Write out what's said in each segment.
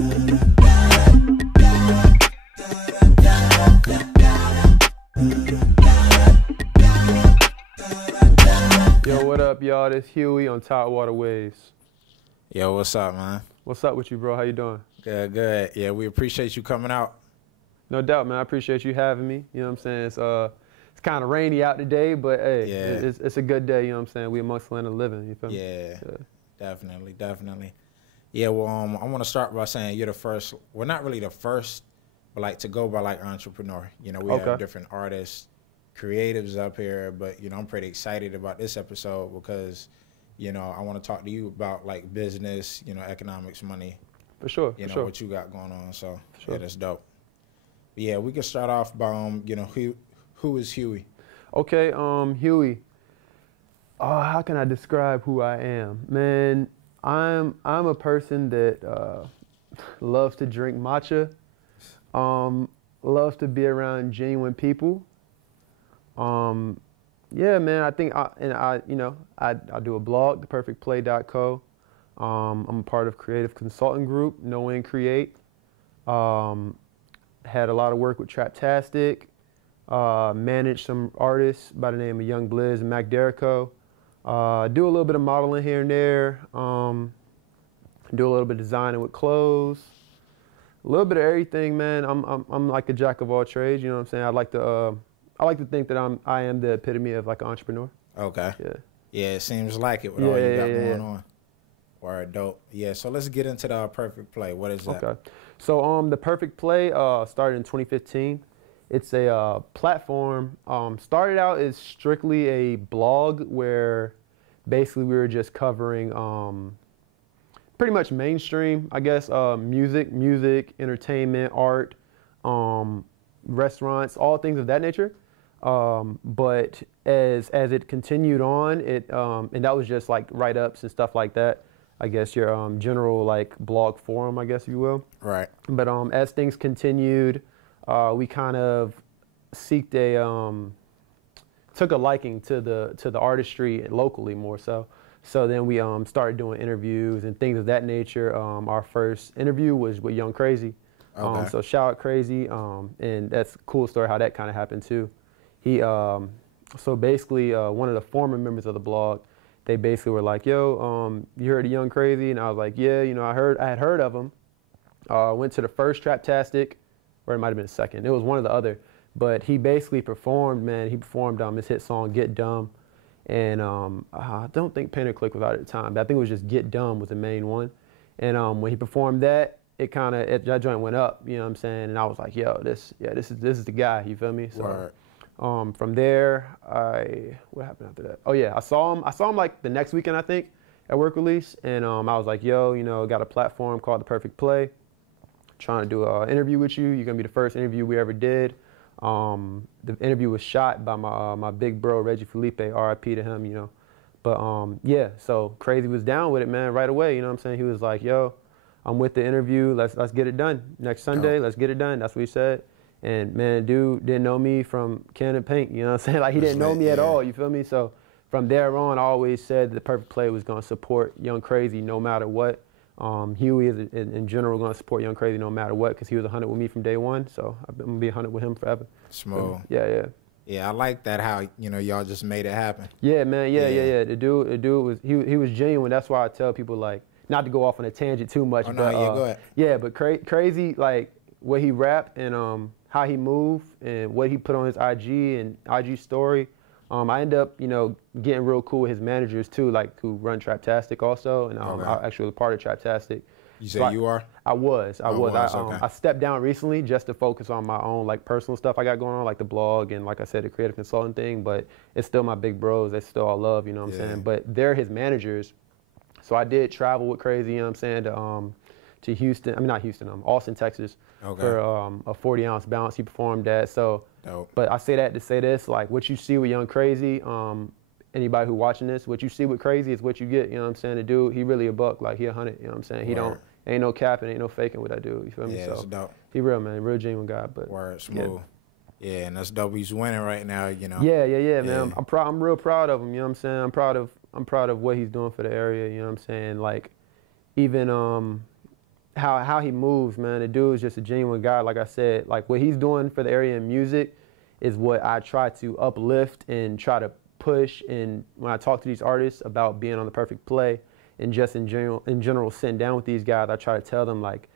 Yo, what up, y'all? This Huey on Top Water Waves. Yo, what's up, man? What's up with you, bro? How you doing? Good, good. Yeah, we appreciate you coming out. No doubt, man. I appreciate you having me. You know what I'm saying? It's kind of rainy out today, but hey, Yeah. it's a good day. You know what I'm saying? We amongst the land of living. You feel me? Yeah, definitely, definitely. Yeah, well, I want to start by saying you're the first. Well, not really the first, but like to go by like entrepreneur. You know, we have different artists, creatives up here, but you know, I'm pretty excited about this episode because, you know, I want to talk to you about like business, you know, economics, money. For sure. You know, what you got going on. So sure. Yeah, that's dope. But yeah, we can start off by you know, who is Huey? Okay, Huey. How can I describe who I am? Man, I'm a person that loves to drink matcha, loves to be around genuine people. Yeah, man, I think I do a blog, theperfectplay.co. I'm a part of creative consulting group, No End Create. Had a lot of work with Traptastic. Managed some artists by the name of Young Blizz and Mac Derico. Do a little bit of modeling here and there. Do a little bit of designing with clothes. A little bit of everything, man. I'm like a jack of all trades. You know what I'm saying? I like to think that I am the epitome of like an entrepreneur. Okay. Yeah. Yeah, it seems like it with all you got going on. Word, dope. Yeah, so let's get into the Perfect Play. What is that? Okay. So the Perfect Play started in 2015. It's a platform. Started out as strictly a blog where basically we were just covering pretty much mainstream, I guess, music, entertainment, art, restaurants, all things of that nature. But as it continued on, and that was just like write-ups and stuff like that. I guess your general like blog forum, I guess you will. Right. But as things continued, we kind of took a liking to the artistry locally more so. So then we started doing interviews and things of that nature. Our first interview was with Young Crazy. Okay. So shout out Crazy, and that's a cool story how that kind of happened too. He so basically one of the former members of the blog, they basically were like, yo, you heard of Young Crazy? And I was like, yeah, you know, I had heard of him. Went to the first Traptastic, or it might have been the second. It was one or the other. But he basically performed, man. He performed his hit song, Get Dumb. And I don't think Paint or Click was out at the time, but I think it was just Get Dumb was the main one. And when he performed that, that joint went up, you know what I'm saying? And I was like, yo, this is the guy, you feel me? So from there, what happened after that? Oh yeah, I saw him like the next weekend, I think, at work release. And I was like, yo, you know, got a platform called The Perfect Play. Trying to do an interview with you. You're gonna be the first interview we ever did. The interview was shot by my big bro Reggie Felipe, R.I.P. to him, you know. But yeah, so Crazy was down with it, man, right away. You know what I'm saying? He was like, yo, I'm with the interview. Let's get it done next Sunday. Let's get it done. That's what he said. And man, dude didn't know me from can and paint. You know what I'm saying? Like he didn't know me at all. You feel me? So from there on, I always said The Perfect Play was gonna support Young Crazy no matter what. Huey is in general going to support Young Crazy no matter what because he was 100 with me from day one. So I'm going to be 100 with him forever. Smooth. Yeah. Yeah, I like that how, you know, y'all just made it happen. Yeah, man. Yeah. The dude was, he was genuine. That's why I tell people, like, not to go off on a tangent too much. Oh, but, no, yeah, go ahead. Yeah, but Crazy, like, what he rapped and how he moved and what he put on his IG and IG story. I ended up, you know, getting real cool with his managers too, like who run Traptastic also, and I actually was a part of Traptastic. You say you are? I was. Okay. I stepped down recently just to focus on my own like personal stuff I got going on, like the blog and like I said, the creative consulting thing. But it's still my big bros. They still all love, you know what I'm saying. But they're his managers, so I did travel with Crazy, you know what I'm saying, to Houston. I mean not Houston, Austin, Texas, for a 40-ounce bounce. He performed that. So. Dope. But I say that to say this, like what you see with Young Crazy, anybody who watching this, what you see with Crazy is what you get, you know what I'm saying? The dude, he really a buck, like he 100, you know what I'm saying? He ain't no capping, ain't no faking with that dude, you feel me? Yeah, so that's dope. He real, man, real genuine guy, but. Word, smooth. Yeah, and that's dope. He's winning right now, you know. Yeah, man. I'm real proud of him, you know what I'm saying? I'm proud of what he's doing for the area, you know what I'm saying? Like, even how he moves, man. The dude is just a genuine guy. Like I said, like what he's doing for the area in music is what I try to uplift and try to push. And when I talk to these artists about being on the perfect play and just in general sitting down with these guys, I try to tell them like,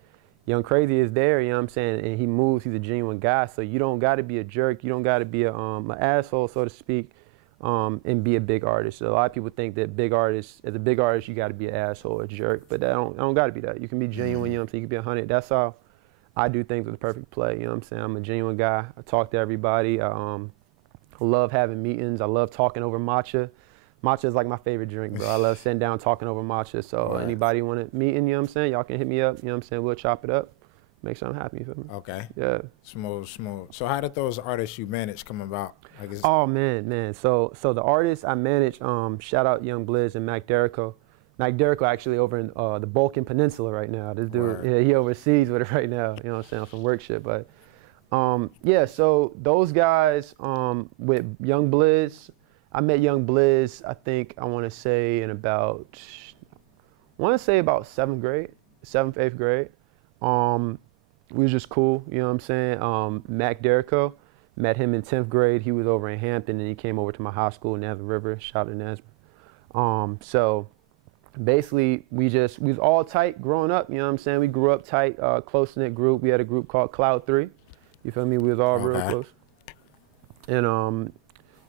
Young Crazy is there, you know what I'm saying, and he moves, he's a genuine guy, so you don't got to be a jerk, you don't got to be an asshole, so to speak, and be a big artist. So a lot of people think that as a big artist, you got to be an asshole or a jerk, but I don't got to be that. You can be genuine, you know what I'm saying, you can be 100. That's how I do things with the perfect play, you know what I'm saying. I'm a genuine guy. I talk to everybody. I love having meetings. I love talking over matcha. Matcha is like my favorite drink, bro. I love sitting down talking over matcha. So anybody want a meeting, you know what I'm saying? Y'all can hit me up, you know what I'm saying? We'll chop it up. Make sure I'm happy, you feel me? Okay. Yeah. Smooth. So how did those artists you managed come about? Oh, man. So the artists I managed, shout out Young Blizz and Mac Derrico. Mac Derrico actually over in the Balkan Peninsula right now. This dude, yeah, he overseas with it right now, you know what I'm saying, on some work shit. But yeah, so those guys with Young Blizz, I met Young Blizz, I think I want to say about 7th grade, 7th, 8th grade. We was just cool, you know what I'm saying? Mac Derrico, met him in 10th grade. He was over in Hampton and he came over to my high school, Nazareth River, shout out to Nazareth. So basically we was all tight growing up, you know what I'm saying? We grew up tight, close-knit group. We had a group called Cloud 3, you feel me? We was all real close. And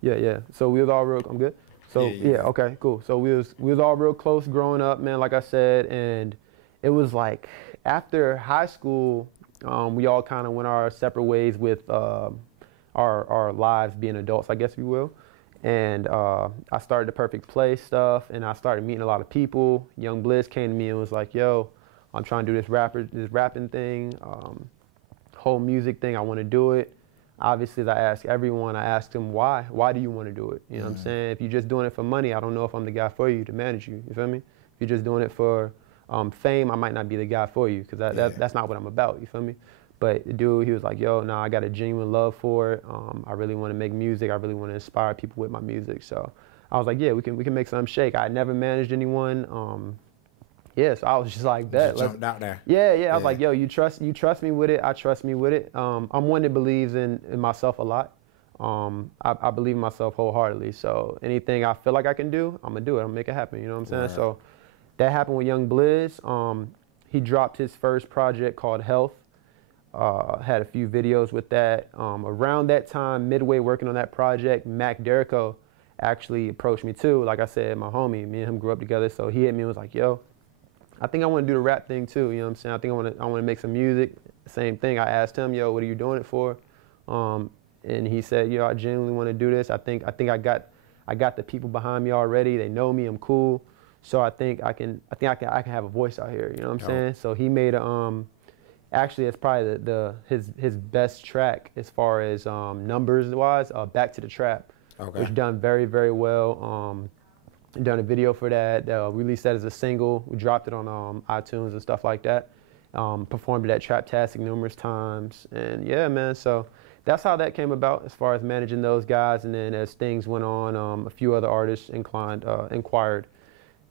yeah. So we was all real. I'm good. So yeah, okay, cool. So we was all real close growing up, man. Like I said, and it was like after high school, we all kind of went our separate ways with our lives being adults, I guess you will. And I started the Perfect Play stuff, and I started meeting a lot of people. Young Blizz came to me and was like, "Yo, I'm trying to do this rapping thing, whole music thing. I want to do it." Obviously, as I ask everyone, I asked him why. Why do you want to do it? You know what I'm saying? If you're just doing it for money, I don't know if I'm the guy for you to manage you. You feel me? If you're just doing it for fame, I might not be the guy for you because that's not what I'm about. You feel me? But the dude, he was like, yo, nah, I got a genuine love for it. I really want to make music. I really want to inspire people with my music. So I was like, yeah, we can make something shake. I never managed anyone. Yeah, so I was just like that. Jumped out there. Yeah. I was like, yo, you trust me with it. I trust me with it. I'm one that believes in myself a lot. I believe in myself wholeheartedly. So anything I feel like I can do, I'm gonna do it. I'm gonna make it happen. You know what I'm saying? Right. So that happened with Young Blizz. He dropped his first project called Health. Had a few videos with that. Around that time, midway working on that project, Mac Derrico actually approached me too. Like I said, my homie, me and him grew up together. So he hit me and was like, yo, I think I want to do the rap thing too, you know what I'm saying? I think I want to make some music. Same thing. I asked him, yo, what are you doing it for? And he said, yo, I genuinely want to do this. I think I got the people behind me already. They know me. I'm cool. So I think I can have a voice out here. You know what I'm saying? So he made actually it's probably his best track as far as numbers wise. Back to the Trap, which done very, very well. Done a video for that. Released that as a single. We dropped it on iTunes and stuff like that. Performed it at Traptastic numerous times. And yeah, man, so that's how that came about as far as managing those guys. And then as things went on, a few other artists inquired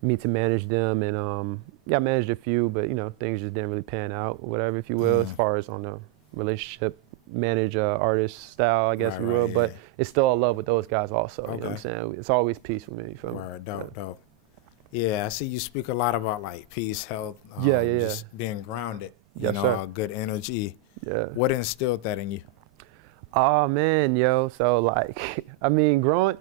me to manage them. And yeah, I managed a few, but you know, things just didn't really pan out, whatever, if you will, as far as on the relationship manage artist style, I guess we will. But it's still a love with those guys also. You know what I'm saying? It's always peace for me. You feel me? Dope. Yeah, I see you speak a lot about like peace, health, just being grounded. You know, good energy. Yeah. What instilled that in you? Oh man, yo. So like, I mean, growing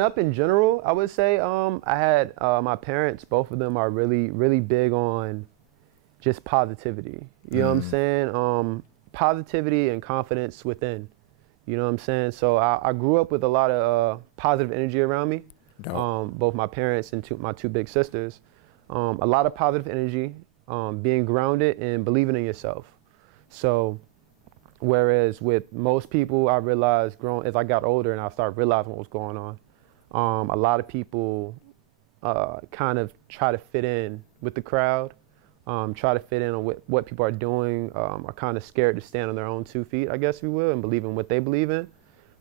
up in general, I would say I had my parents. Both of them are really, really big on just positivity. You know what I'm saying? Positivity and confidence within. You know what I'm saying? So I grew up with a lot of positive energy around me. Both my parents and my two big sisters. A lot of positive energy, being grounded and believing in yourself. So whereas with most people, I realized as I got older and I started realizing what was going on, a lot of people kind of try to fit in with the crowd. Try to fit in on what people are doing, are kind of scared to stand on their own 2 feet, I guess you will, and believe in what they believe in.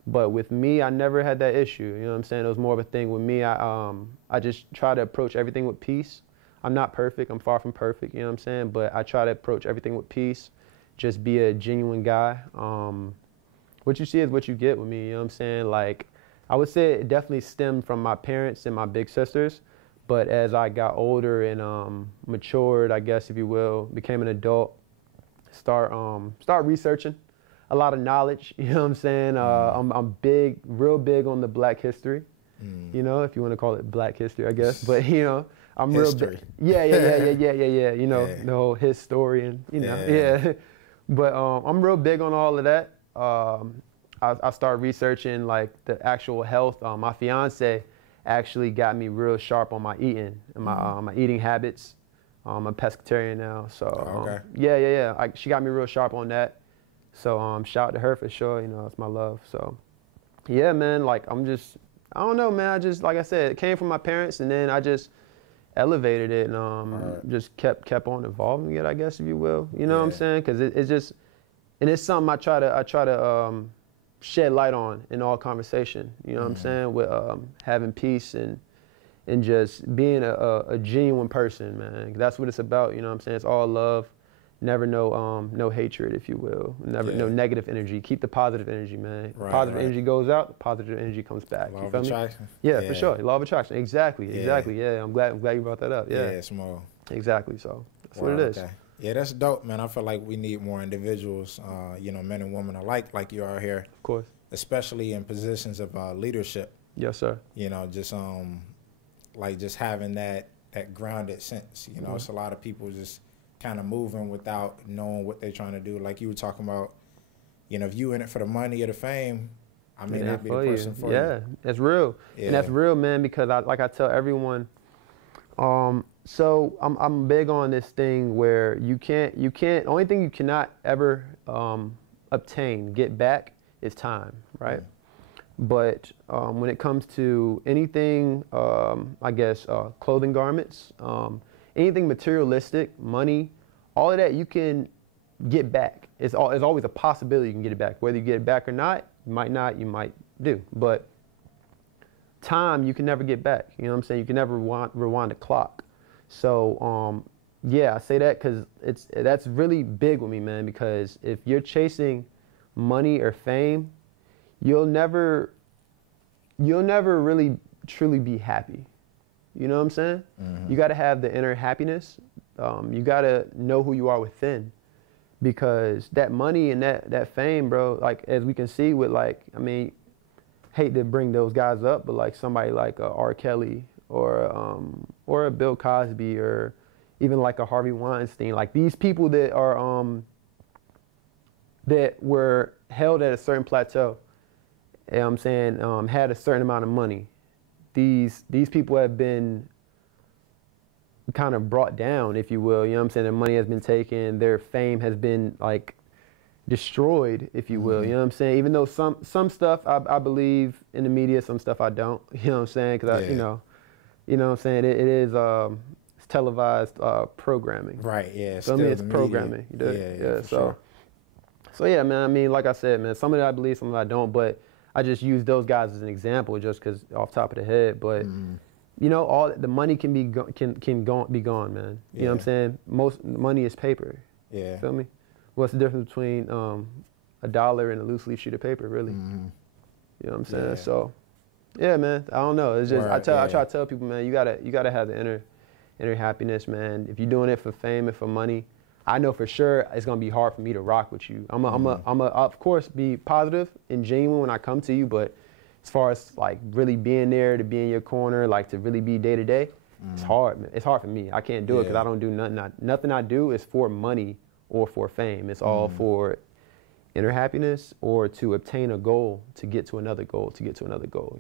But with me, I never had that issue. You know what I'm saying? It was more of a thing with me. I just try to approach everything with peace. I'm not perfect. I'm far from perfect. You know what I'm saying? But I try to approach everything with peace. Just be a genuine guy. What you see is what you get with me. You know what I'm saying? Like, I would say it definitely stemmed from my parents and my big sisters. But as I got older and matured, I guess, if you will, became an adult, start researching a lot of knowledge. You know what I'm saying? I'm big, real big on the Black history. You know, if you want to call it Black history, I guess. But you know, I'm history. real. Yeah. You know, the whole historian. You know, yeah. But I'm real big on all of that. I started researching like the actual health. My fiance actually got me real sharp on my eating and my eating habits. I'm a pescatarian now, so she got me real sharp on that. So shout out to her for sure. You know, it's my love. So yeah, man. Like I don't know, man. I just, like I said, it came from my parents, and then I just elevated it and just kept on evolving it, I guess, if you will. You know what I'm saying? Because it's just, and it's something I try to shed light on in all conversation. You know what I'm saying? With having peace and just being a genuine person, man. That's what it's about. You know what I'm saying? It's all love. Never no hatred, if you will. Never no negative energy. Keep the positive energy, man. Positive energy goes out, positive energy comes back. Law of attraction. Yeah, for sure. Law of attraction. Exactly. Yeah. I'm glad you brought that up. Yeah. Small. Exactly. So that's what it is. Okay. Yeah, that's dope, man. I feel like we need more individuals, you know, men and women alike, like you are here. Of course. Especially in positions of leadership. Yes, sir. You know, just like just having that grounded sense. You know, it's a lot of people just kind of moving without knowing what they're trying to do. Like you were talking about, you know, if you in it for the money or the fame, I may not be the person for you. Yeah, that's real. Yeah. And that's real, man, because I tell everyone, so I'm big on this thing where you can't, only thing you cannot ever get back is time, right? But when it comes to anything, I guess, clothing, garments, anything materialistic, money, all of that you can get back. It's always a possibility you can get it back. Whether you get it back or not, you might not, you might do. But time you can never get back. You know what I'm saying? You can never rewind the clock. So yeah, I say that because that's really big with me, man. Because if you're chasing money or fame, you'll never really truly be happy. You know what I'm saying? You got to have the inner happiness. You got to know who you are within, because that money and that fame, bro, like as we can see with, like, I mean, hate to bring those guys up, but like somebody like R. Kelly or a Bill Cosby or even like a Harvey Weinstein, like these people that are that were held at a certain plateau, you know what I'm saying, had a certain amount of money. These people have been kind of brought down, if you will. You know what I'm saying? Their money has been taken. Their fame has been like destroyed, if you will. You know what I'm saying? Even though some stuff I believe in the media, some stuff I don't. You know what I'm saying? Because you know what I'm saying? It is it's televised programming. Right. Yeah. So I mean, it's programming. Yeah. So yeah, man. I mean, like I said, man, some of it I believe, some of it I don't. But I just use those guys as an example, just because off top of the head. But you know, all the money can be gone, man. You know what I'm saying? Most money is paper. Yeah. Feel me? What's the difference between $1 and a loose leaf sheet of paper, really? You know what I'm saying? So, yeah, man. I don't know. It's just I try to tell people, man, you gotta have the inner happiness, man. If you're doing it for fame and for money, I know for sure it's gonna be hard for me to rock with you. I'm of course be positive and genuine when I come to you, but as far as like really being there, to be in your corner, like to really be day to day, it's hard, man. It's hard for me. I can't do it because I don't do nothing. Nothing I do is for money or for fame. It's all for inner happiness or to obtain a goal, to get to another goal, You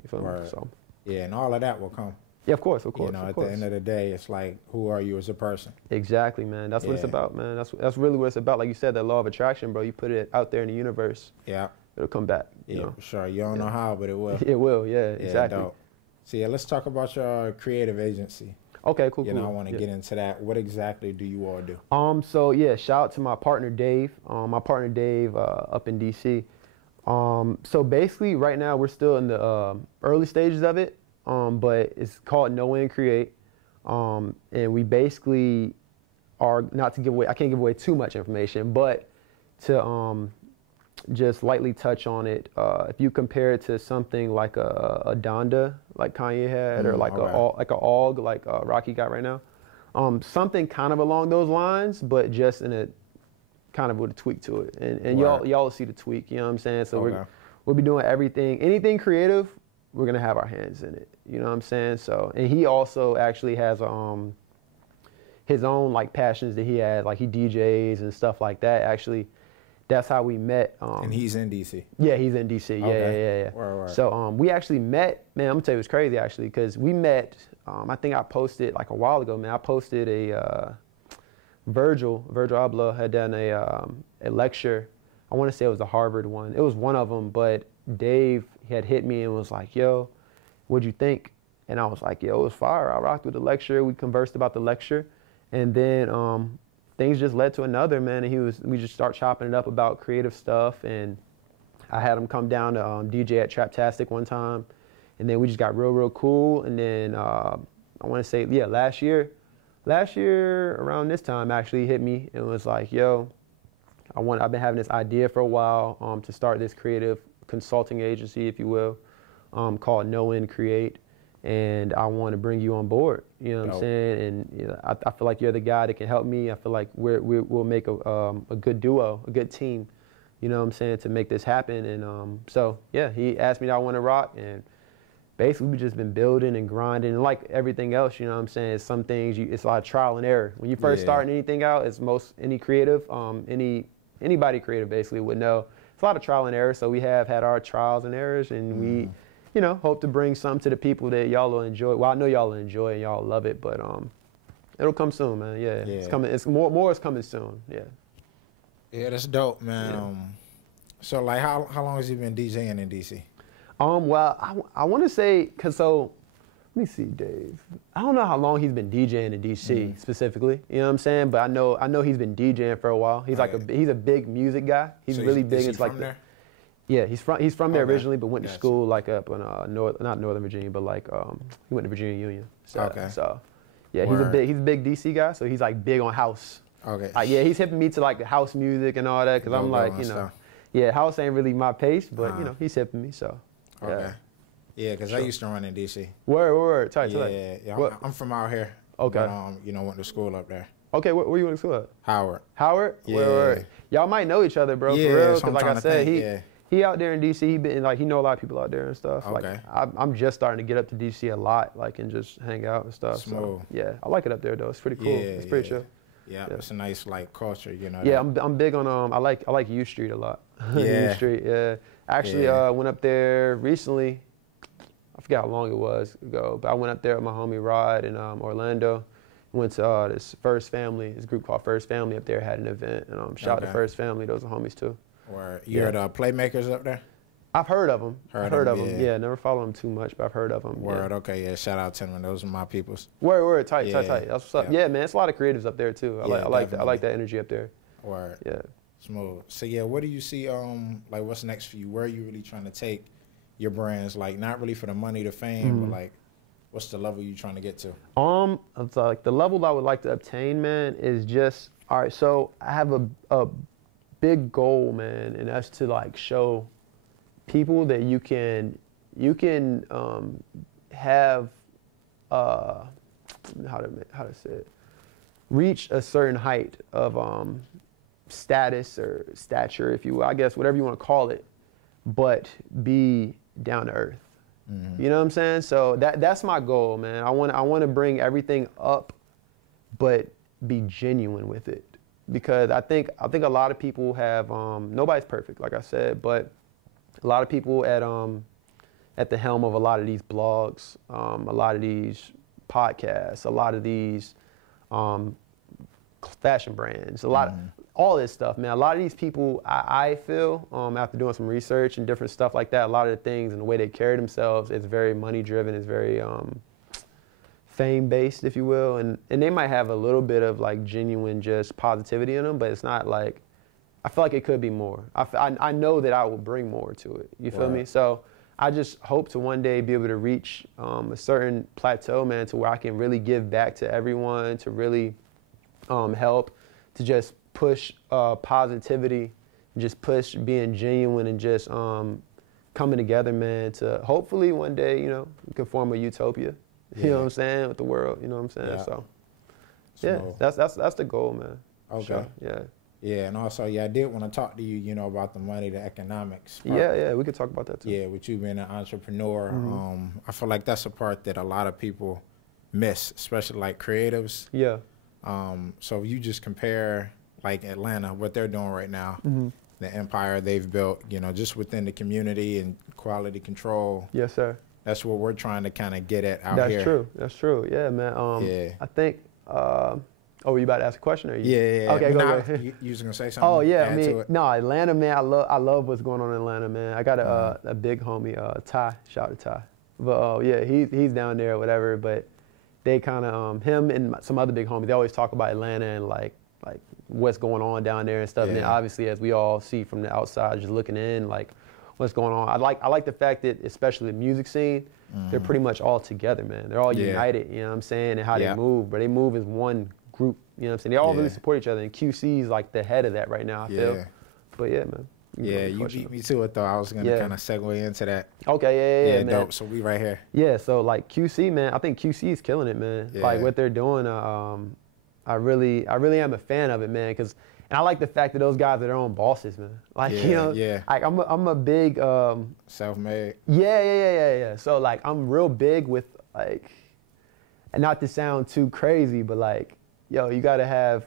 feel me? So yeah, and all of that will come. Yeah, of course. You know, at the end of the day, it's like, who are you as a person? Exactly, man. That's what it's about, man. That's really what it's about. Like you said, that law of attraction, bro. You put it out there in the universe. Yeah. It'll come back. You know? For sure. You don't know how, but it will. It will, exactly. Dope. So let's talk about your creative agency. Okay, cool. You know, I want to get into that. What exactly do you all do? So shout out to my partner Dave. Up in DC. So basically, right now we're still in the early stages of it. But it's called Know and Create. And we basically are, not to give away, I can't give away too much information, but to just lightly touch on it, if you compare it to something like a Donda, like Kanye had, or like a AUG, like Rocky got right now, something kind of along those lines, but just in a kind of with a tweak to it. And y'all will see the tweak, you know what I'm saying? So we'll be doing anything creative, we're gonna have our hands in it, you know what I'm saying? So, and he also actually has his own like passions that he had, like he DJs and stuff like that. Actually, that's how we met. And he's in DC. Yeah, he's in DC. Yeah. Word. So we actually met, man, I'm gonna tell you it's crazy actually, because we met, I think I posted like a while ago, man, I posted a, Virgil Abloh had done a lecture. I wanna say it was the Harvard one. It was one of them, but Dave had hit me and was like, yo, what'd you think? And I was like, yo, it was fire. I rocked with the lecture. We conversed about the lecture. And then things just led to another, man. And we just start chopping it up about creative stuff. And I had him come down to DJ at Traptastic one time. And then we just got real cool. And then I want to say, yeah, last year around this time actually he hit me and was like, yo, I've been having this idea for a while to start this creative consulting agency, if you will, called No End Create. And I want to bring you on board, you know what I'm saying? And you know, I feel like you're the guy that can help me. I feel like we'll make a good duo, a good team, you know what I'm saying, to make this happen. And so, yeah, he asked me that I want to rock. And basically, we've just been building and grinding. And like everything else, you know what I'm saying, some things, it's a lot of trial and error. When you first starting anything out, it's any creative, anybody creative basically would know. It's a lot of trial and error. So we have had our trials and errors, and we, you know, hope to bring some to the people that y'all will enjoy. Well, I know y'all will enjoy and y'all love it, but it'll come soon, man. Yeah. It's coming. It's more is coming soon. Yeah. Yeah, that's dope, man. Yeah. So like, how long has you been DJing in DC? Well, I want to say, let me see, Dave. I don't know how long he's been DJing in DC specifically. You know what I'm saying? But I know he's been DJing for a while. He's he's a big music guy. He's really big. Is he from there? Yeah, he's from there originally, but went to school like up in not Northern Virginia, but like he went to Virginia Union. So yeah, he's a big DC guy. So he's like big on house. Okay. Yeah, he's hipping me to like the house music and all that, because I'm like, you know, yeah, house ain't really my pace, but you know, he's hipping me. So okay. Yeah, because I used to run in DC. Word. Tight. Yeah. I'm from out here. Okay. But, you know, went to school up there. Okay, where you went to school at? Howard? Yeah. Word. Y'all might know each other, bro, for real. Because like I said, he out there in DC. He know a lot of people out there and stuff. Okay. Like I'm just starting to get up to DC a lot, like, and just hang out and stuff. Smooth. So, yeah, I like it up there though. It's pretty cool. It's pretty chill. Yeah, it's a nice like culture, you know. Yeah, I'm big on I like U Street a lot. Yeah. U Street. Yeah. Actually, went up there recently. I forgot how long it was ago, but I went up there with my homie Rod in Orlando. Went to this group called First Family up there, had an event, and shout out to First Family. Those are homies too. Where you heard Playmakers up there? I've heard of them. Heard of them. Yeah, never followed them too much, but I've heard of them. Word. Okay. Yeah. Shout out to them. Those are my peoples. Word. Tight. That's what's up. Yeah, man. It's a lot of creatives up there too. I like that energy up there. Word. Yeah. Smooth. So yeah, what do you see? Like, what's next for you? Where are you really trying to take your brands? Like, not really for the money, the fame, but like, what's the level you trying to get to? It's like the level I would like to obtain, man, is just all right. So I have a big goal, man, and that's to like show people that you can have how to say it, reach a certain height of status or stature, if you will, I guess, whatever you want to call it, but be down to earth. You know what I'm saying? So that's my goal, man. I want to bring everything up, but be genuine with it, because I think a lot of people have nobody's perfect, like I said, but a lot of people at the helm of a lot of these blogs, a lot of these podcasts, a lot of these fashion brands, all this stuff, man. A lot of these people, I feel, after doing some research and different stuff like that, a lot of the things and the way they carry themselves, it's very money driven, it's very fame based, if you will, and they might have a little bit of like genuine just positivity in them, but it's not like, I feel like it could be more. I know that I will bring more to it. You feel me? So I just hope to one day be able to reach a certain plateau, man, to where I can really give back to everyone, to really help, to just push positivity, just push being genuine and just coming together, man, to hopefully one day, you know, we can form a utopia, you know what I'm saying, with the world, you know what I'm saying? So that's the goal, man. Okay. Sure. Yeah. Yeah, and also, I did want to talk to you, you know, about the money, the economics part. Yeah, we could talk about that too. Yeah, with you being an entrepreneur, I feel like that's a part that a lot of people miss, especially like creatives. Yeah. So you just compare like Atlanta, what they're doing right now, the empire they've built, you know, just within the community and quality control. Yes, sir. That's what we're trying to kind of get at out here. That's true. That's true. Yeah, man. I think. Oh, you about to ask a question? Or you? Yeah. Okay, go ahead. You was gonna say something? Oh yeah, I mean, no, Atlanta, man. I love what's going on in Atlanta, man. I got a big homie, Ty. Shout out to Ty. But yeah, he's down there or whatever. But they kind of him and some other big homies. They always talk about Atlanta and like what's going on down there and stuff. Yeah. And then obviously, as we all see from the outside, just looking in, like what's going on. I like the fact that especially the music scene, they're pretty much all together, man. They're all united. You know what I'm saying? And how they move, but they move as one group, you know what I'm saying? They all really support each other, and QC is like the head of that right now, I feel. But yeah, man. You beat me to it though. I was gonna kind of segue into that. Okay, yeah, man. Dope. So we right here. Yeah, so like QC, man, I think QC is killing it, man. Yeah. Like what they're doing, I really am a fan of it, man. And I like the fact that those guys are their own bosses, man. Like you know, like I'm a big self-made. Yeah. So like I'm real big with like, and not to sound too crazy, but like, yo, you gotta have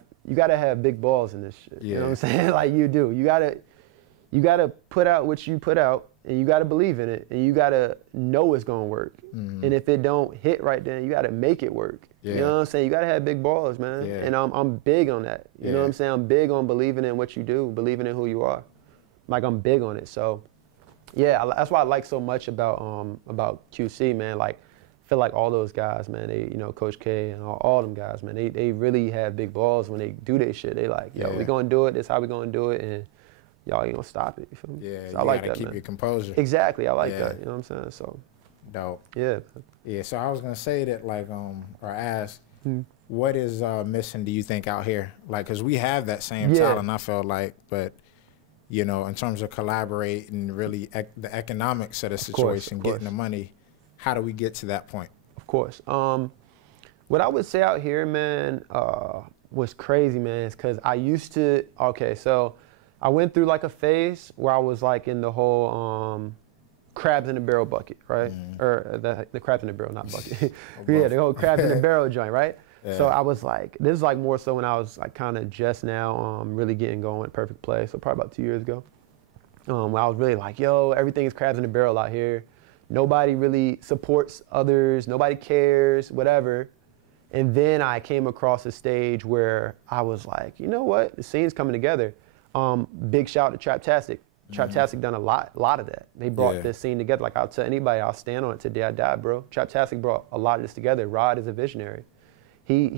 big balls in this shit. You know what I'm saying? Like you do. You gotta put out what you put out, and you gotta believe in it, and you gotta know it's gonna work. And if it don't hit right then, you gotta make it work. You know what I'm saying? You gotta have big balls, man. And I'm big on that. You know what I'm saying? I'm big on believing in what you do, believing in who you are. Like I'm big on it. So yeah, that's why I like so much about QC, man. Like I feel like all those guys, man, they, you know, Coach K and all them guys, man, they really have big balls when they do their shit. They like, yo, we gonna do it. That's how we gonna do it, and y'all ain't gonna stop it. You feel me? Yeah, so I like gotta keep your composure. Exactly, I like that. You know what I'm saying? So dope. Yeah. Yeah. So I was gonna say that, like, or ask, what is missing? Do you think out here? Like, cause we have that same talent. I felt like, but you know, in terms of collaborating, really the economics of the situation, getting the money. How do we get to that point? Of course. What I would say out here, man, was crazy, man, is because I used to, so I went through like a phase where I was like in the whole crabs in the barrel bucket, right? Or the crabs in the barrel, not bucket. Yeah, the whole crabs in the barrel joint, right? Yeah. So I was like, this is like more so when I was like kind of just now really getting going at Perfect Play, so probably about 2 years ago. I was really like, yo, everything is crabs in the barrel out here. Nobody really supports others. Nobody cares, whatever. And then I came across a stage where I was like, you know what? The scene's coming together. Big shout out to Traptastic. Traptastic done a lot of that. They brought this scene together. Like I'll tell anybody, I'll stand on it till the day I die, bro. Traptastic brought a lot of this together. Rod is a visionary. He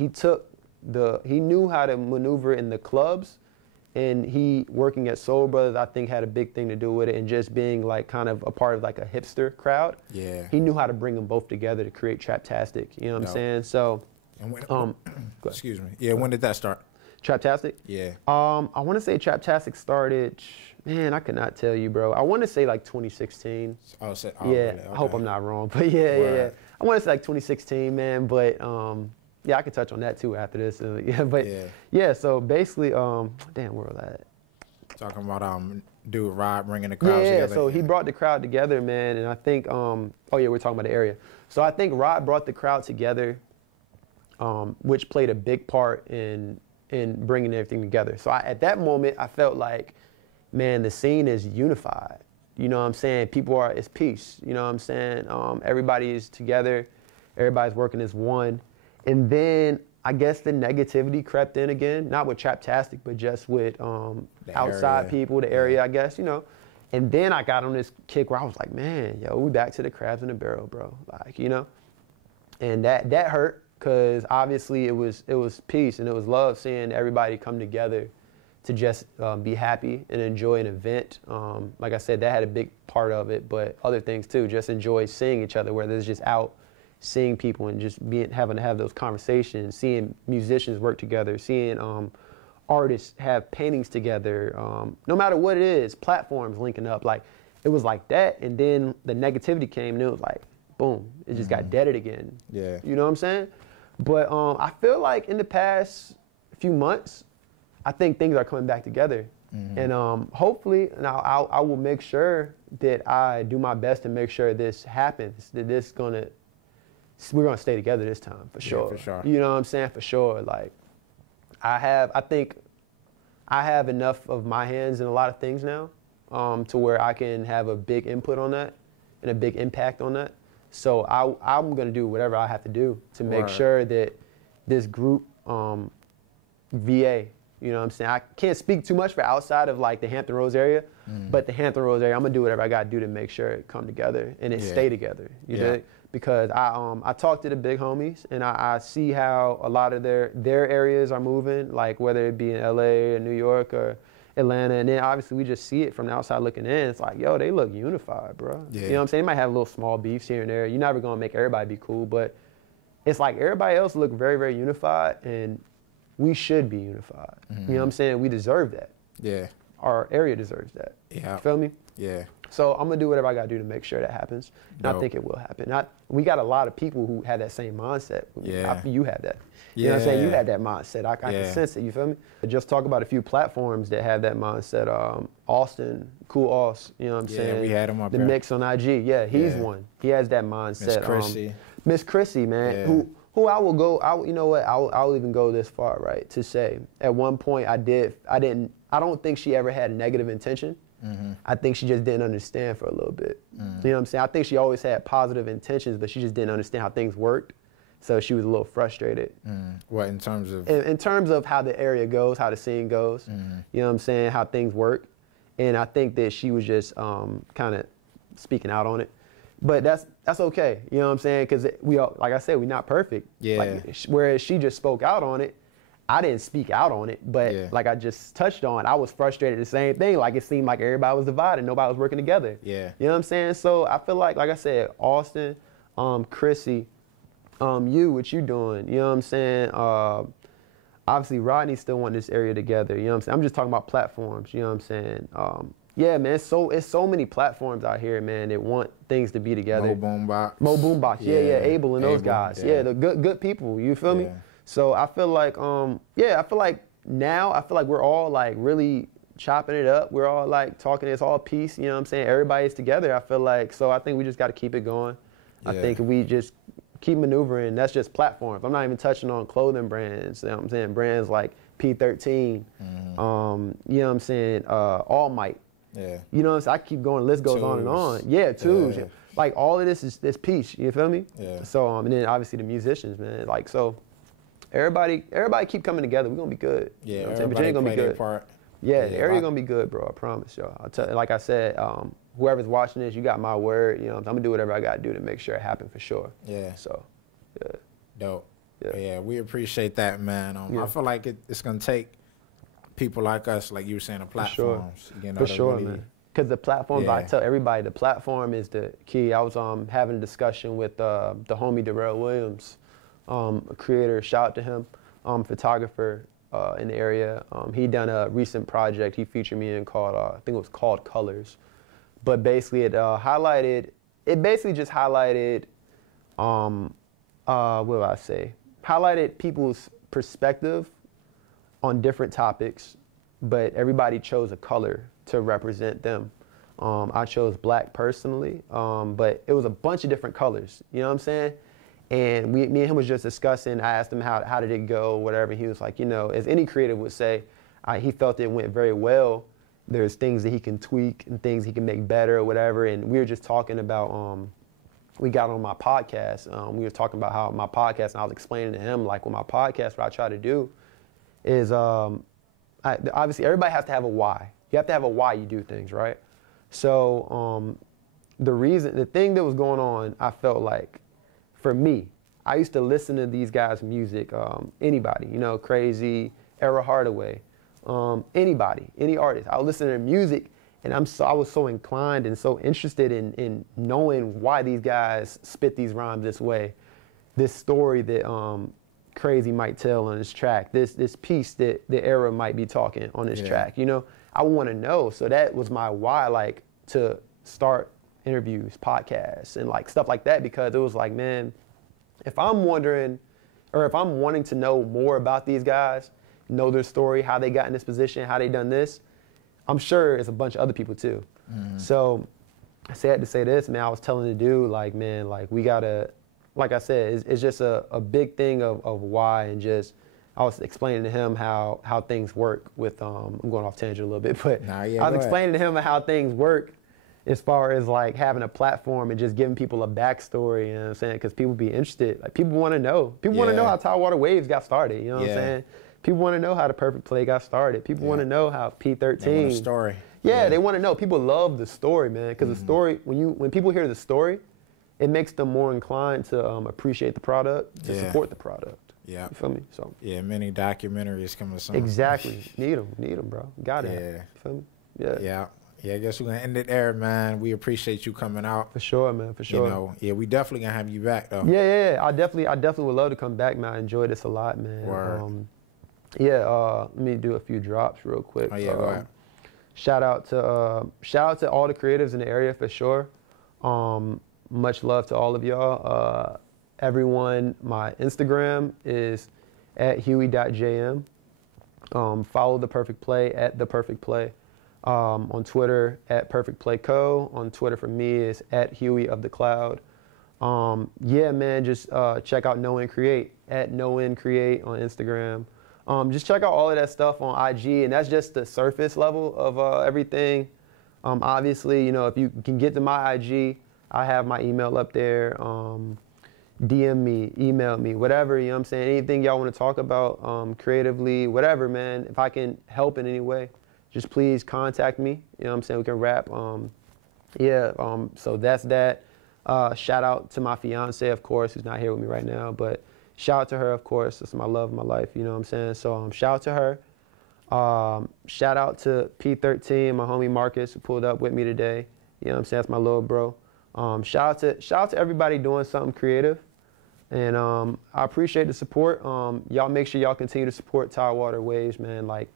knew how to maneuver in the clubs. And he, working at Soul Brothers, I think had a big thing to do with it, and just being like kind of a part of like a hipster crowd. Yeah. He knew how to bring them both together to create Traptastic. You know what I'm saying? So, and when, excuse me. Yeah, when did that start? Traptastic? Yeah. I want to say Traptastic started, man, I could not tell you, bro. I want to say like 2016. Oh, yeah, really? Okay. I hope I'm not wrong, but yeah. I want to say like 2016, man, but yeah, I could touch on that too after this. So basically, damn, where was that? Talking about dude Rod bringing the crowd together. Yeah, so he brought the crowd together, man, and I think, we're talking about the area. So I think Rod brought the crowd together, which played a big part in bringing everything together. So at that moment, I felt like, man, the scene is unified. You know what I'm saying? It's peace. You know what I'm saying? Everybody is together. Everybody's working as one. And then I guess the negativity crept in again, not with Traptastic, but just with outside people, the area, I guess, you know. And then I got on this kick where I was like, man, yo, we back to the crabs in the barrel, bro. Like, you know. And that hurt because obviously it was peace and it was love, seeing everybody come together to just be happy and enjoy an event. Like I said, that had a big part of it, but other things too, just enjoy seeing each other, whether it's just out seeing people and just having to have those conversations, seeing musicians work together, seeing artists have paintings together, no matter what it is, platforms linking up. Like, it was like that, and then the negativity came, and it was like, boom, it just got deaded again. Yeah. You know what I'm saying? But I feel like in the past few months, I think things are coming back together. And hopefully, and I will make sure that I do my best to make sure this happens, that we're gonna stay together this time, for sure. Yeah, for sure. You know what I'm saying? For sure. Like, I think I have enough of my hands in a lot of things now, to where I can have a big input on that and a big impact on that. So I'm gonna do whatever I have to do to make sure that this group, VA, you know what I'm saying? I can't speak too much for outside of like the Hampton Roads area, but the Hampton Roads area, I'm gonna do whatever I gotta do to make sure it come together and it stay together. You dig? Because I talked to the big homies, and I see how a lot of their areas are moving, like whether it be in LA or New York or Atlanta, and then obviously we just see it from the outside looking in. It's like, yo, they look unified, bro. Yeah. You know what I'm saying? They might have little small beefs here and there. You're never gonna make everybody be cool, but it's like everybody else look very, very unified, and we should be unified. You know what I'm saying? We deserve that. Yeah. Our area deserves that. Yeah. You feel me? Yeah. So I'm gonna do whatever I gotta do to make sure that happens, and I think it will happen. We got a lot of people who have that same mindset. Yeah. You have that. You know what I'm saying? You had that mindset. I can sense it. You feel me? Just talk about a few platforms that have that mindset. Austin, Cool Aus. You know what I'm saying? Yeah, we had him up The there. Mix on IG. Yeah, he's one. He has that mindset. Miss Chrissy. Miss Chrissy, man. Yeah. Who I will go. You know what? I'll even go this far, right? To say at one point I don't think she ever had negative intention. I think she just didn't understand for a little bit. You know what I'm saying? I think she always had positive intentions, but she just didn't understand how things worked. So she was a little frustrated. What, in terms of? In terms of how the area goes, how the scene goes, you know what I'm saying, how things work. And I think that she was just kind of speaking out on it. But that's okay, you know what I'm saying? Because we all, like I said, we're not perfect. Yeah. Like, whereas she just spoke out on it, I didn't speak out on it, but like I just touched on, I was frustrated the same thing. Like, it seemed like everybody was divided, nobody was working together. Yeah. You know what I'm saying? So I feel like I said, Austin, Chrissy, what you doing? You know what I'm saying? Obviously Rodney still want this area together. You know what I'm saying? I'm just talking about platforms. You know what I'm saying? Yeah, man. It's so many platforms out here, man, that want things to be together. Mo Boombox. Yeah, Abel and those guys. Yeah, the good people. You feel me? So I feel like, I feel like now, we're all like really chopping it up. We're all like talking, it's all peace, you know what I'm saying? Everybody's together, I feel like. So I think we just got to keep it going. I think if we just keep maneuvering, that's just platforms. I'm not even touching on clothing brands, you know what I'm saying? Brands like P13, you know what I'm saying? All Might. Yeah. You know what I'm saying? I keep going, the list goes on and on. Yeah, tools. Yeah. Like, all of this is peace, you feel me? Yeah. So, and then obviously the musicians, man. Like, so everybody keep coming together. We're going to be good. Yeah, you know everybody gonna play be good. their part. Yeah, the area going to be good, bro. I promise y'all. Like I said, whoever's watching this, you got my word. You know, I'm going to do whatever I got to do to make sure it happens for sure. Yeah. So, yeah. Dope. Yeah, we appreciate that, man. I feel like it's going to take people like us, like you were saying, the platforms. You know, for sure, really, man. Because the platforms, I tell everybody, the platform is the key. I was having a discussion with the homie Darrell Williams, a creator, shout out to him, photographer in the area. He done a recent project he featured me in called, I think it was called Colors. But basically it basically just highlighted, what do I say? Highlighted people's perspective on different topics, but everybody chose a color to represent them. I chose black personally, but it was a bunch of different colors, you know what I'm saying? And me and him was just discussing. I asked him how did it go, whatever. He was like, you know, as any creative would say, he felt it went very well. There's things that he can tweak and things he can make better or whatever. And we were just talking about, we got on my podcast. We were talking about how my podcast, and I was explaining to him, like, with my podcast, what I try to do is, obviously everybody has to have a why. You have to have a why you do things, right? So the thing that was going on, I felt like, for me, I used to listen to these guys' music, anybody, you know, Crazy, Era Hardaway, anybody, any artist. I would listen to their music, and I was so inclined and so interested in knowing why these guys spit these rhymes this way, this story that Crazy might tell on this track, this piece that the era might be talking on this track. You know, I want to know. So that was my why, like, to start interviews, podcasts, and like stuff like that, because it was like, man, if I'm wondering, or if I'm wanting to know more about these guys, know their story, how they got in this position, how they done this, I'm sure it's a bunch of other people too. So I had to say this, man. I was telling the dude, like, man, like, we gotta, like I said, it's just a big thing of why, and just, I was explaining to him how things work with, I'm going off tangent a little bit, but I was explaining to him how things work as far as like having a platform and just giving people a backstory, you know what I'm saying? Because people be interested. Like, people want to know. People want to know how Tidewater Waves got started, you know what I'm saying? People want to know how the Perfect Play got started. People want to know how P13. They want a story. Yeah, they want to know. People love the story, man, because the story, when people hear the story, it makes them more inclined to appreciate the product, to support the product. Yeah. You feel me? So. Yeah, many documentaries coming soon. Exactly. Need them, bro. Got it. Yeah. You feel me? Yeah. Yeah. Yeah, I guess we're going to end it there, man. We appreciate you coming out. For sure, man, for sure. You know, yeah, we definitely going to have you back, though. Yeah. I definitely would love to come back, man. I enjoyed this a lot, man. Word. Let me do a few drops real quick. Oh, yeah, go ahead. Shout out to all the creatives in the area, for sure. Much love to all of y'all. Everyone, my Instagram is @huey.jm. Follow The Perfect Play @ThePerfectPlay. On Twitter @PerfectPlayCo. On Twitter for me is @HueyOfTheCloud. Man, just check out Know and Create @KnowAndCreate on Instagram. Just check out all of that stuff on IG, and that's just the surface level of everything. Obviously, you know, if you can get to my IG, I have my email up there. DM me, email me, whatever, you know what I'm saying? Anything y'all want to talk about creatively, whatever, man. If I can help in any way, just please contact me. You know what I'm saying? We can rap. So that's that. Shout out to my fiance, of course, who's not here with me right now, but shout out to her, of course. That's my love of my life, you know what I'm saying? So shout out to her. Shout out to P13, my homie Marcus, who pulled up with me today. You know what I'm saying? That's my little bro. Shout out to everybody doing something creative. And I appreciate the support. Y'all make sure y'all continue to support Tidewater Waves, man. Like,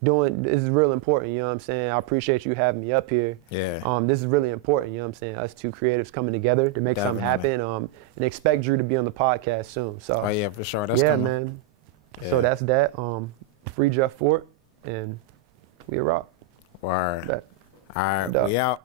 this is real important, you know what I'm saying? I appreciate you having me up here. Yeah. This is really important, you know what I'm saying? Us two creatives coming together to make something happen. And expect Drew to be on the podcast soon. So. Oh yeah, for sure. That's coming. Man. Yeah. So that's that. Free Jeff Fort, and we rock. Word. All right, we out.